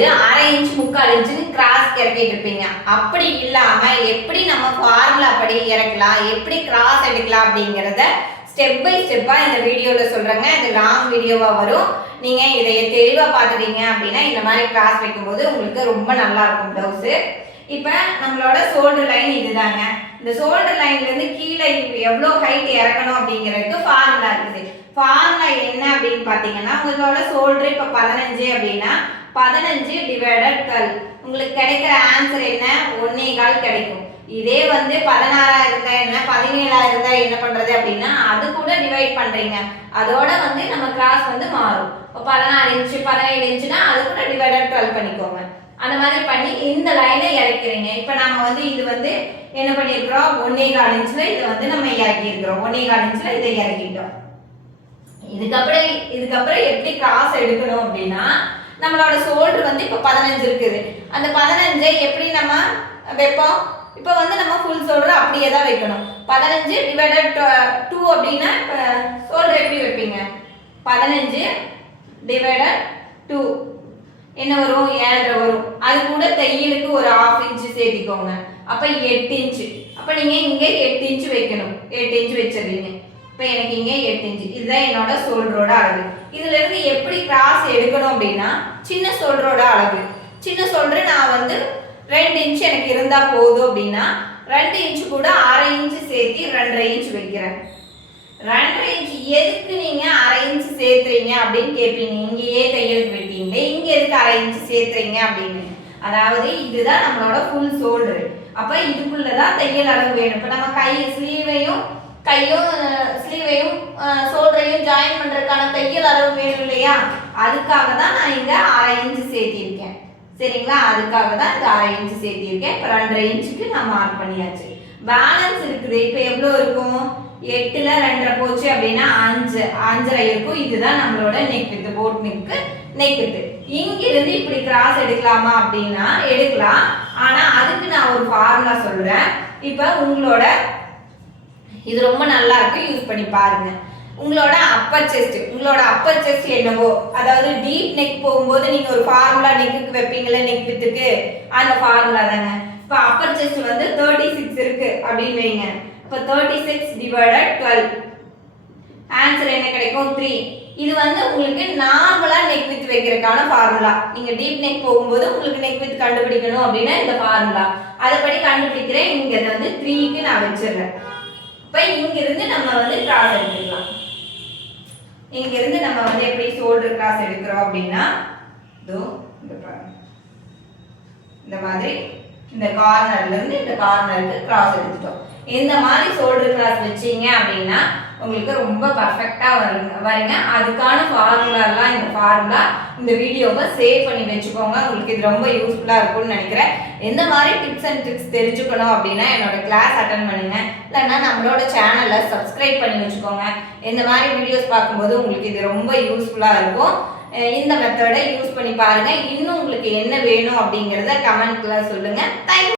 வைக்கும்போது 1/2 inch 3/4 இன்ச்சுன்னு cross இறக்கிட்டு இருப்பீங்க. அப்படி இல்லாம எப்படி நம்ம ஃபார்முலா படி இறக்கலாம், எப்படி கிராஸ் எடுக்கலாம் அப்படிங்கிறத ஸ்டெப் பை ஸ்டெப்பா இந்த வீடியோல சொல்றேங்க. இது லாங் வீடியோவா வரும். நீங்க இதை தெளிவா பார்த்துட்டீங்க அப்படின்னா இந்த மாதிரி கிராஸ் வைக்கும்போது உங்களுக்கு ரொம்ப நல்லா இருக்கும் பிளவுஸ். இப்போ நம்மளோட ஷோல்டர் லைன் இதுதாங்க. இந்த ஷோல்டர் லைன்ல இருந்து கீழே எவ்வளோ ஹைட் இறக்கணும் அப்படிங்கிறதுக்கு ஃபார்முலா இருக்குது. ஃபார்முலா என்ன அப்படின்னு பார்த்தீங்கன்னா, உங்களோட ஷோல்டர் இப்போ 15 அப்படின்னா 15 டிவைடட் 12 உங்களுக்கு கிடைக்கிற ஆன்சர் என்ன 1.25 கிடைக்கும். இதே வந்து 16 இருந்தா என்ன 17 இருந்தா என்ன பண்றது அப்படின்னா அது கூட டிவைட் பண்றீங்க. அதோட வந்து நம்ம கிராஸ் வந்து மாறும். இப்போ 16 இன்ச் 17 இன்ச்சுனா அது கூட டிவைடட் 12 பண்ணிக்கோங்க. அந்த மாதிரி பண்ணி இந்த லைனை இறக்கிறீங்க. இப்போ நம்ம வந்து இது வந்து என்ன பண்ணியிருக்கிறோம் 1.25 இன்ச்ல இதை வந்து நம்ம இறக்கியிருக்கிறோம். 1.25 இன்ச்ல இதை இறக்கிட்டோம். இதுக்கப்புறம் எப்படி கிராஸ் எடுக்கணும் அப்படின்னா, நம்மளோட ஷோல்டர் வந்து இப்போ 15 இருக்குது. அந்த 15 எப்படி நம்ம வைப்போம்? இப்போ வந்து நம்ம ஃபுல் ஷோல்டர் அப்படியே தான் வைக்கணும். 15 டிவைடட் 2 அப்படின்னா இப்போ ஷோல்டர் எப்படி வைப்பீங்க? 15 டிவைடட் 2 என்ன வரும் 7.5 வரும். அது கூட தையலுக்கு ஒரு 1/2 இன்ச் சேர்த்திக்கோங்க. அப்போ 8 இன்ச். அப்போ நீங்கள் இங்கே 8 இன்ச் வைக்கணும். 8 இன்ச் வச்சிருவீங்க. இப்போ எனக்கு இங்கே 8 இன்ச். இதுதான் என்னோட ஷோல்டரோட அளவு. இதுல இருந்து எப்படி கிராஸ் எடுக்கணும் அப்படின்னா, சின்ன ஷோல்டரோட அளவு. சின்ன ஷோல்டர் நான் வந்து 2 இன்ச் எனக்கு இருந்தா போதும் அப்படின்னா 2 இன்ச் கூட 1/2 இன்ச் சேர்த்து 2.5 இன்ச் வைக்கிறேன். 2.5 இன்ச் எதுக்கு நீங்க 1/2 இன்ச் சேர்த்துறீங்க அப்படின்னு கேட்பீங்க. இங்கேயே தையலுக்கு வெட்டீங்க, இங்க எதுக்கு 1/2 இன்ச் சேர்த்துறீங்க அப்படின்னு. அதாவது இதுதான் நம்மளோட ஃபுல் ஷோல்டர். அப்ப இதுக்குள்ளதான் தையல் அளவு வேணும். இப்ப நம்ம ஸ்லீவையும் ஸ்லீவையும் ஷோல்டரையும் ஜாயின் பண்றதுக்கான தையல் அளவு வேணும் இல்லையா? அதுக்காக தான் நான் இங்க 1/2 இன்ச் சேர்த்திருக்கேன். சரிங்களா? அதுக்காக தான் இந்த 1/2 இன்ச் சேர்த்திருக்கேன். இப்போ 2.5 இன்ச்சுக்கு நான் மார்க் பண்ணியாச்சு. பேலன்ஸ் இருக்குது. இப்போ எவ்வளோ இருக்கும்? 8ல 2.5 போச்சு அப்படின்னா 5.5 இருக்கும். இதுதான் நம்மளோட neck with, boat neck with. இங்கிருந்து இப்படி கிராஸ் எடுக்கலாமா அப்படின்னா எடுக்கலாம். ஆனா அதுக்கு நான் ஒரு ஃபார்முலா சொல்றேன். இப்போ உங்களோட இது ரொம்ப நல்லா இருக்கு, யூஸ் பண்ணி பாருங்க. உங்களோட அப்பர் செஸ்ட் என்னவோ, அதாவது டீப் நெக் போகும்போது நீங்க ஒரு ஃபார்முலா நெக்குக்கு வைப்பீங்களா, நெக் வித்துக்கு, அந்த ஃபார்முலா தாங்க. இப்போ அப்பர் செஸ்ட் வந்து 36 இருக்கு அப்படின்னு வைங்க. இப்போ 36 டிவைடட் 12 ஆன்சர் என்ன கிடைக்கும் 3. இது வந்து உங்களுக்கு நார்மலா நெக் வித் வைக்கிறதுக்கான ஃபார்முலா. நீங்க டீப் நெக் போகும்போது உங்களுக்கு நெக் வித் கண்டுபிடிக்கணும் அப்படின்னா இந்த ஃபார்முலா அதுபடி கண்டுபிடிக்கிறேன். இங்க வந்து 3க்கு நான் வச்சிடுறேன். இப்போ இங்கிருந்து நம்ம வந்து கிராஸ் எடுத்துக்கலாம். இங்கிருந்து நம்ம வந்து எப்படி ஷோல்டர் கிராஸ் எடுக்கிறோம் அப்படின்னா இந்த மாதிரி இந்த கார்னர்ல இருந்து இந்த கார்னருக்கு கிராஸ் எடுத்துட்டோம். இந்த மாதிரி ஷோல்டர் கிராஸ் வச்சீங்க அப்படின்னா உங்களுக்கு ரொம்ப பர்ஃபெக்டா வருங்க. அதுக்கான ஃபார்முலாலாம் இந்த ஃபார்முலா இந்த வீடியோவை சேவ் பண்ணி வச்சுக்கோங்க. உங்களுக்கு இது ரொம்ப யூஸ்ஃபுல்லா இருக்கும்னு நினைக்கிறேன். எந்த மாதிரி டிப்ஸ் அண்ட் ட்ரிக்ஸ் தெரிஞ்சுக்கணும் அப்படின்னா என்னோட கிளாஸ் அட்டன் பண்ணுங்க, இல்லைன்னா நம்மளோட சேனலை சப்ஸ்கிரைப் பண்ணி வச்சுக்கோங்க. இந்த மாதிரி வீடியோஸ் பார்க்கும்போது உங்களுக்கு இது ரொம்ப யூஸ்ஃபுல்லா இருக்கும். இந்த மெத்தடை யூஸ் பண்ணி பாருங்க. இன்னும் உங்களுக்கு என்ன வேணும் அப்படிங்கிறத கமெண்ட்ல சொல்லுங்க. தேங்க்யூ.